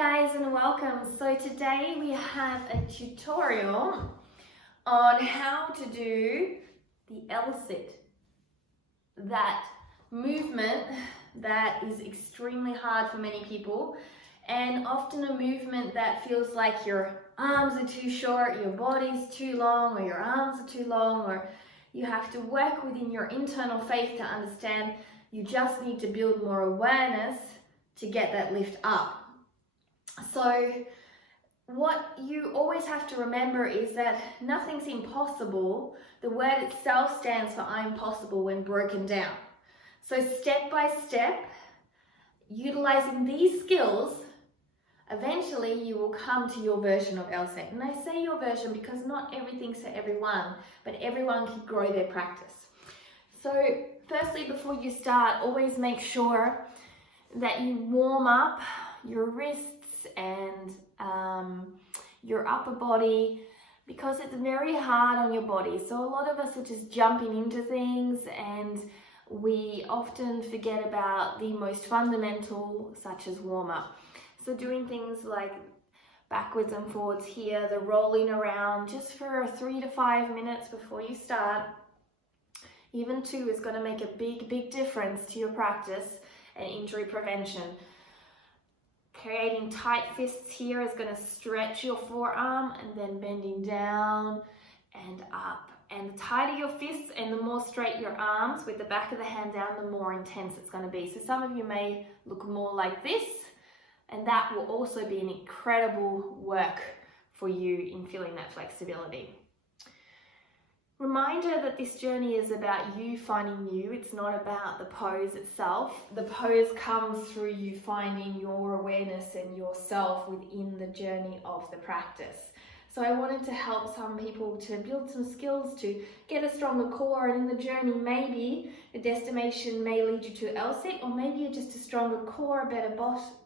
guys and welcome. So today we have a tutorial on how to do the L-sit. That movement that is extremely hard for many people, and often a movement that feels like your arms are too short, your body's too long, or your arms are too long, or you have to work within your internal faith to understand you just need to build more awareness to get that lift up. So what you always have to remember is that nothing's impossible. The word itself stands for I'm possible when broken down. So step by step, utilizing these skills, eventually you will come to your version of L-sit. And I say your version because not everything's for everyone, but everyone can grow their practice. So firstly, before you start, always make sure that you warm up your wrists and your upper body, because it's very hard on your body. So a lot of us are just jumping into things and we often forget about the most fundamental, such as warm up. So doing things like backwards and forwards here, the rolling around just for 3 to 5 minutes before you start. Even 2 is going to make a big difference to your practice and injury prevention. Creating tight fists here is going to stretch your forearm, and then bending down and up. And the tighter your fists and the more straight your arms with the back of the hand down, the more intense it's going to be. So some of you may look more like this, and that will also be an incredible work for you in feeling that flexibility. Reminder that this journey is about you finding you. It's not about the pose itself. The pose comes through you finding your awareness and yourself within the journey of the practice. So I wanted to help some people to build some skills to get a stronger core, and in the journey maybe the destination may lead you to L-sit, or maybe you're just a stronger core, better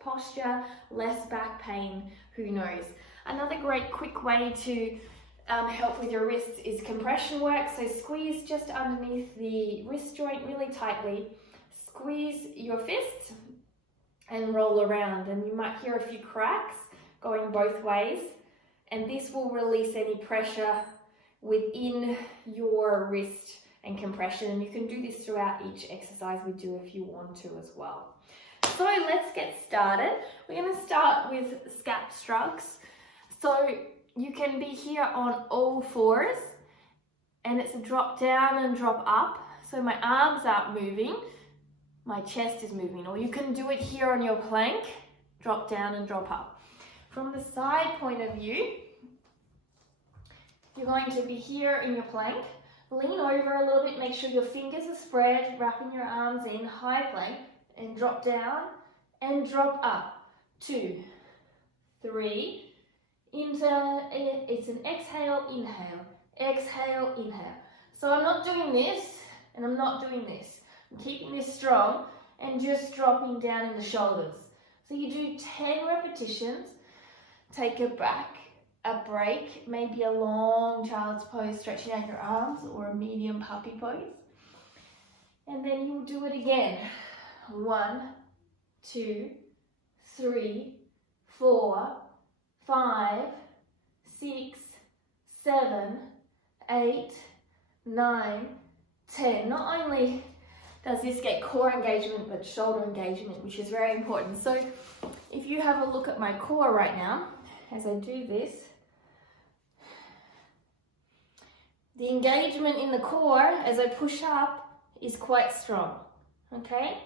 posture, less back pain, who knows. Another great quick way to help with your wrists is compression work. So squeeze just underneath the wrist joint really tightly, squeeze your fist and roll around, and you might hear a few cracks going both ways, and this will release any pressure within your wrist and compression. And you can do this throughout each exercise we do if you want to as well. So let's get started. We're going to start with scap struts. So you can be here on all fours, and it's a drop down and drop up. So my arms aren't moving, my chest is moving. Or you can do it here on your plank, drop down and drop up. From the side point of view, you're going to be here in your plank. Lean over a little bit, make sure your fingers are spread, wrapping your arms in, high plank, and drop down and drop up. 2, 3, it's an exhale, inhale, exhale, inhale. So I'm not doing this and I'm not doing this. I'm keeping this strong and just dropping down in the shoulders. So you do 10 repetitions, take a break, maybe a long child's pose, stretching out your arms, or a medium puppy pose. And then you'll do it again. 1, 2, 3, 4, 5, 6, 7, 8, 9, 10. Not only does this get core engagement, but shoulder engagement, which is very important. So if you have a look at my core right now, as I do this, the engagement in the core as I push up is quite strong, okay?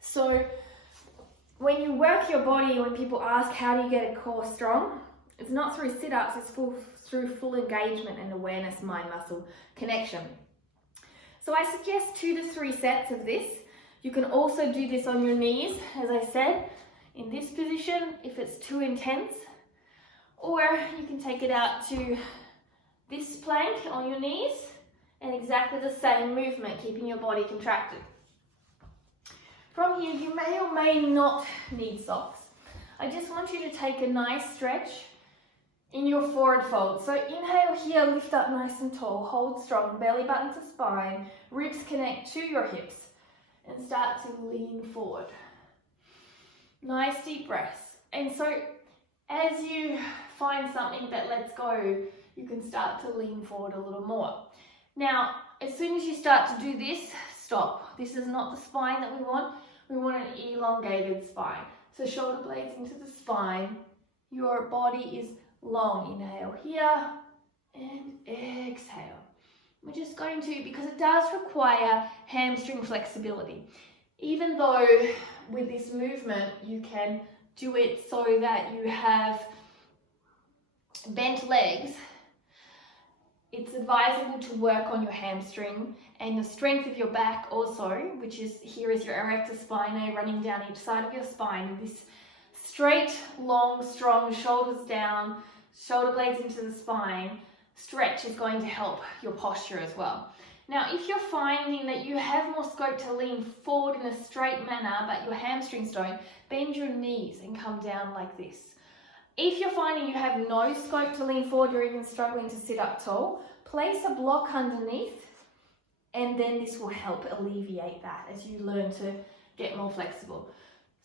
So when you work your body, when people ask how do you get a core strong, it's not through sit-ups, it's through full engagement and awareness, mind-muscle connection. So I suggest 2 to 3 sets of this. You can also do this on your knees, as I said, in this position if it's too intense, or you can take it out to this plank on your knees and exactly the same movement, keeping your body contracted. From here, you may or may not need socks. I just want you to take a nice stretch in your forward fold. So inhale here, lift up nice and tall, hold strong, belly button to spine, ribs connect to your hips, and start to lean forward. Nice deep breaths. And so as you find something that lets go, you can start to lean forward a little more. Now, as soon as you start to do this, stop. This is not the spine that we want. We want an elongated spine. So shoulder blades into the spine. Your body is long. Inhale here and exhale. We're just going to, because it does require hamstring flexibility. Even though with this movement you can do it so that you have bent legs, it's advisable to work on your hamstring and the strength of your back also, which is, here is your erector spinae running down each side of your spine. And this straight, long, strong, shoulders down, shoulder blades into the spine stretch is going to help your posture as well. Now, if you're finding that you have more scope to lean forward in a straight manner, but your hamstrings don't, bend your knees and come down like this. If you're finding you have no scope to lean forward, you're even struggling to sit up tall, place a block underneath, and then this will help alleviate that as you learn to get more flexible.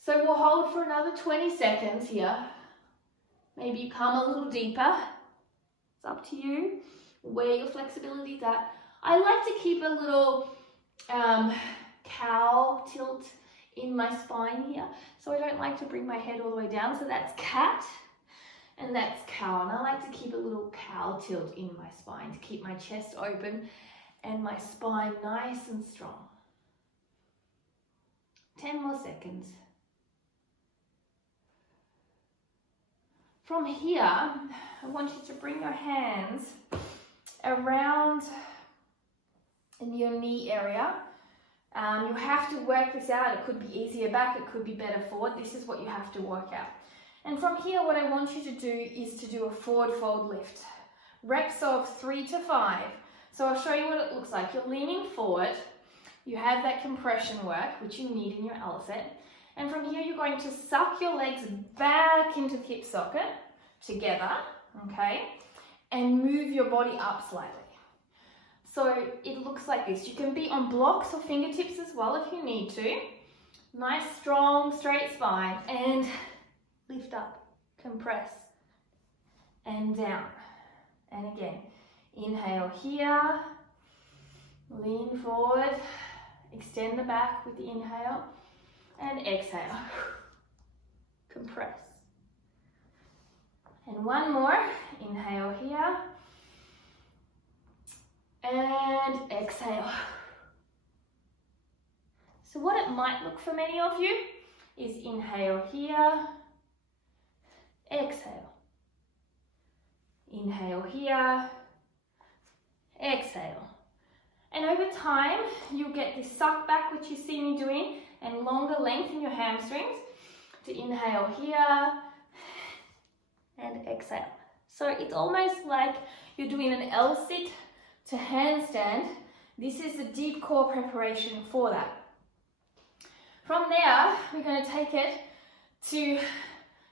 So we'll hold for another 20 seconds here. Maybe you come a little deeper. It's up to you where your flexibility is at. I like to keep a little cow tilt in my spine here. So I don't like to bring my head all the way down. So that's cat and that's cow. And I like to keep a little cow tilt in my spine to keep my chest open and my spine nice and strong. 10 more seconds. From here, I want you to bring your hands around in your knee area. You have to work this out. It could be easier back, it could be better forward. This is what you have to work out. And from here, what I want you to do is to do a forward fold lift. Reps of 3 to 5. So I'll show you what it looks like. You're leaning forward. You have that compression work, which you need in your L-sit. And from here, you're going to suck your legs back into the hip socket together, okay? And move your body up slightly. So it looks like this. You can be on blocks or fingertips as well if you need to. Nice, strong, straight spine. And lift up, compress, and down. And again, inhale here, lean forward, extend the back with the inhale, and exhale, compress. And one more, inhale here, and exhale. So what it might look for many of you is inhale here, exhale. Inhale here, exhale. And over time, you'll get this suck back, which you see me doing, and longer length in your hamstrings to inhale here and exhale. So it's almost like you're doing an L-sit to handstand. This is the deep core preparation for that. From there, we're going to take it to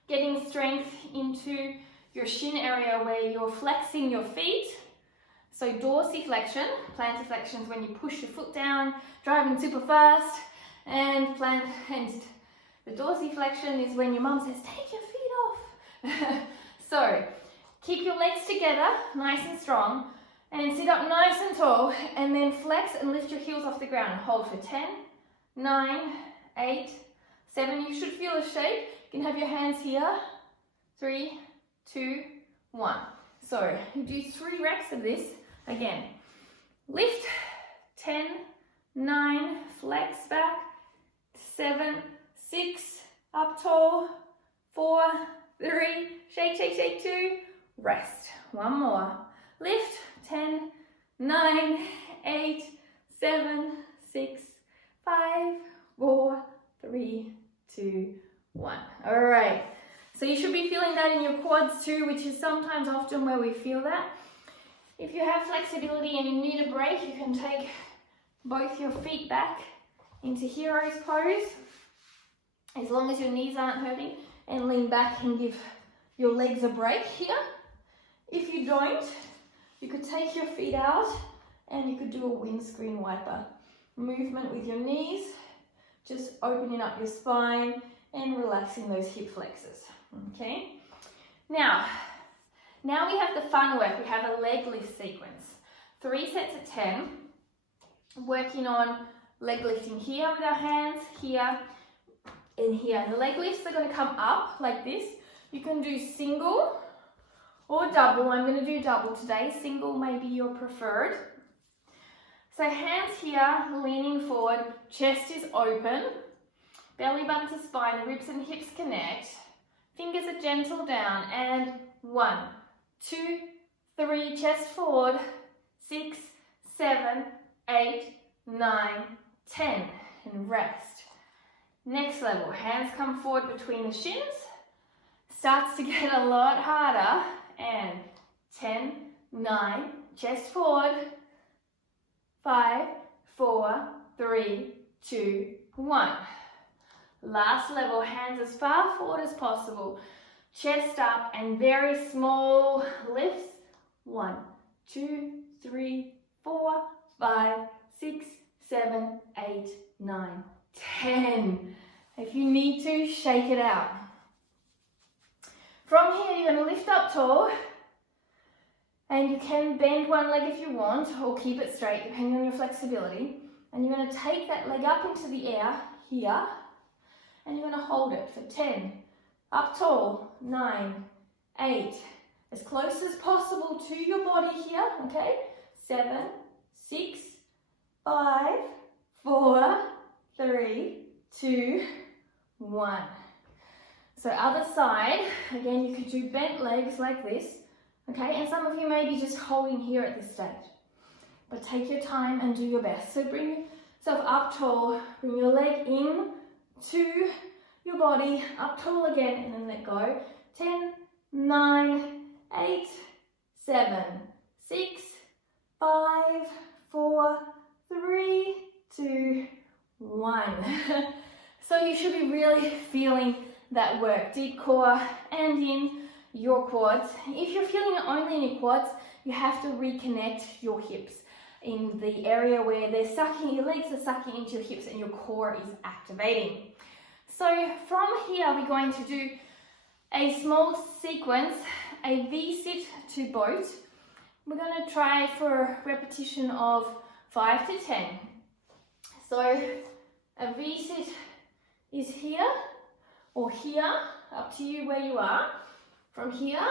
getting strength into your shin area where you're flexing your feet. So dorsiflexion, plantarflexion is when you push your foot down, driving super fast, and the dorsiflexion is when your mum says, take your feet off. So keep your legs together, nice and strong, and sit up nice and tall, and then flex and lift your heels off the ground. Hold for 10, 9, 8, 7. You should feel a shake. You can have your hands here. 3, 2, 1. So you do 3 reps of this. Again, lift, 10, 9, flex back, 7, 6, up tall, 4, 3, shake, shake, shake, 2, rest. One more. Lift, 10, 9, 8, 7, 6, 5, 4, 3, 2, 1. All right. So you should be feeling that in your quads too, which is sometimes often where we feel that. If you have flexibility and you need a break, you can take both your feet back into hero's pose, as long as your knees aren't hurting, and lean back and give your legs a break here. If you don't, you could take your feet out and you could do a windscreen wiper movement with your knees, just opening up your spine and relaxing those hip flexors, okay? Now we have the fun work. We have a leg lift sequence. 3 sets of 10, working on leg lifting here with our hands, here and here. The leg lifts are going to come up like this. You can do single or double. I'm going to do double today. Single may be your preferred. So hands here, leaning forward, chest is open, belly button to spine, ribs and hips connect, fingers are gentle down, and 1, 2, 3, chest forward, 6, 7, 8, 9, 10, and rest. Next level, hands come forward between the shins, starts to get a lot harder, and 10, 9, chest forward, 5, 4, 3, 2, 1. Last level, hands as far forward as possible, chest up, and very small lifts. 1, 2, 3, 4, 5, 6, 7, 8, 9, 10. If you need to, shake it out. From here, you're going to lift up tall, and you can bend one leg if you want, or keep it straight, depending on your flexibility. And you're going to take that leg up into the air here, and you're going to hold it for 10. Up tall, 9, 8, as close as possible to your body here, okay? 7, 6, 5, 4, 3, 2, 1. So other side, again, you could do bent legs like this, okay? And some of you may be just holding here at this stage. But take your time and do your best. So bring yourself up tall, bring your leg in to your body, up tall again, and then let go. 10, 9, 8, 7, 6, 5, 4, 3, 2, 1. So you should be really feeling that work, deep core and in your quads. If you're feeling it only in your quads, you have to reconnect your hips in the area where they're sucking, your legs are sucking into your hips and your core is activating. So from here, we're going to do a small sequence, a V-sit to boat. We're going to try for a repetition of 5 to 10. So a V-sit is here or here, up to you where you are. From here,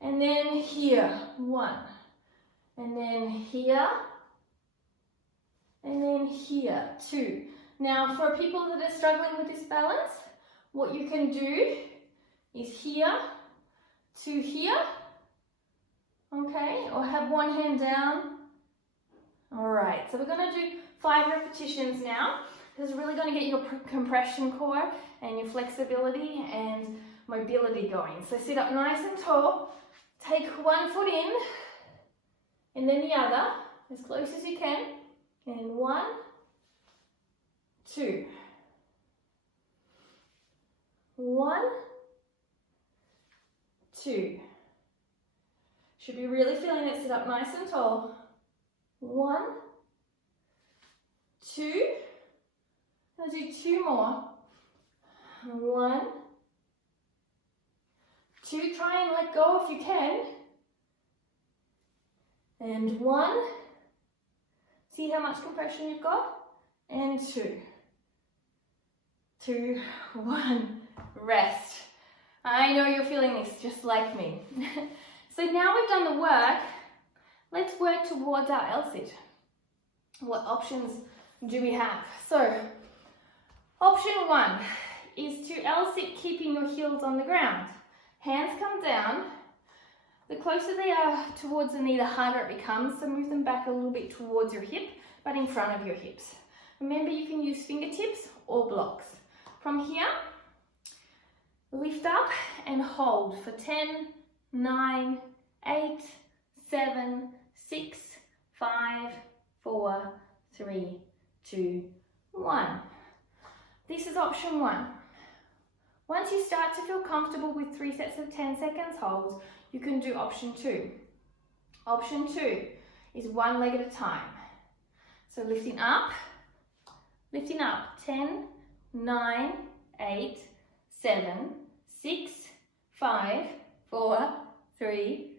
and then here, 1. And then here, and then here, 2. Now, for people that are struggling with this balance, what you can do is here to here, okay? Or have one hand down. All right, so we're going to do 5 repetitions now. This is really going to get your compression core and your flexibility and mobility going. So sit up nice and tall. Take one foot in, and then the other, as close as you can. And 1, 2. 1, 2. Should be really feeling it. Sit up nice and tall. 1, 2. I'll do 2 more. 1, 2. Try and let go if you can. And 1. See how much compression you've got. And 2. 2, 1. Rest. I know you're feeling this just like me. So now we've done the work, let's work towards our L-sit. What options do we have? So, option 1 is to L-sit keeping your heels on the ground. Hands come down. The closer they are towards the knee, the harder it becomes, so move them back a little bit towards your hip, but in front of your hips. Remember, you can use fingertips or blocks. From here, lift up and hold for 10, 9, 8, 7, 6, 5, 4, 3, 2, 1. This is option 1. Once you start to feel comfortable with 3 sets of 10 seconds holds, you can do option 2. Option 2 is one leg at a time. So lifting up, 10, 9, 8, 7, 6, 5, 4, 3,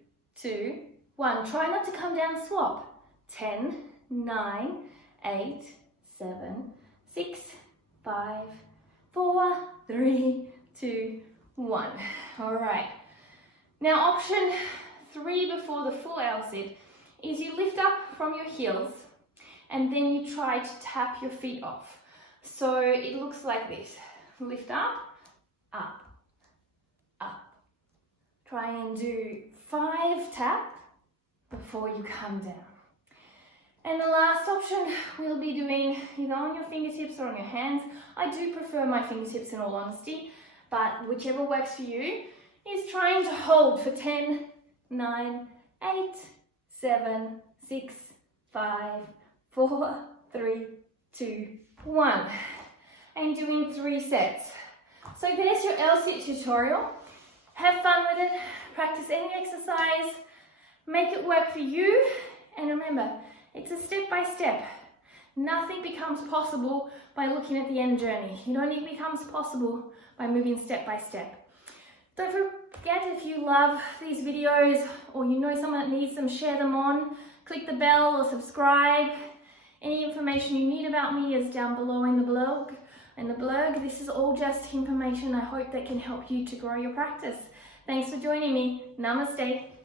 2, 1. Try not to come down, swap. 10, 9, 8, 7, 6, 5, 4, 3, 2, 1. All right. Now option 3 before the full L-sit is you lift up from your heels and then you try to tap your feet off. So it looks like this. Lift up, up, up. Try and do 5 tap before you come down. And the last option we'll be doing either on your fingertips or on your hands. I do prefer my fingertips in all honesty, but whichever works for you, is trying to hold for 10, 9, 8, 7, 6, 5, 4, 3, 2, 1. And doing 3 sets. So there's your L-sit tutorial. Have fun with it, practice any exercise, make it work for you, and remember, it's a step-by-step. Nothing becomes possible by looking at the end journey. It only becomes possible by moving step by step. Don't forget, if you love these videos or you know someone that needs them, share them on, click the bell or subscribe. Any information you need about me is down below in the blog. This is all just information I hope that can help you to grow your practice. Thanks for joining me. Namaste.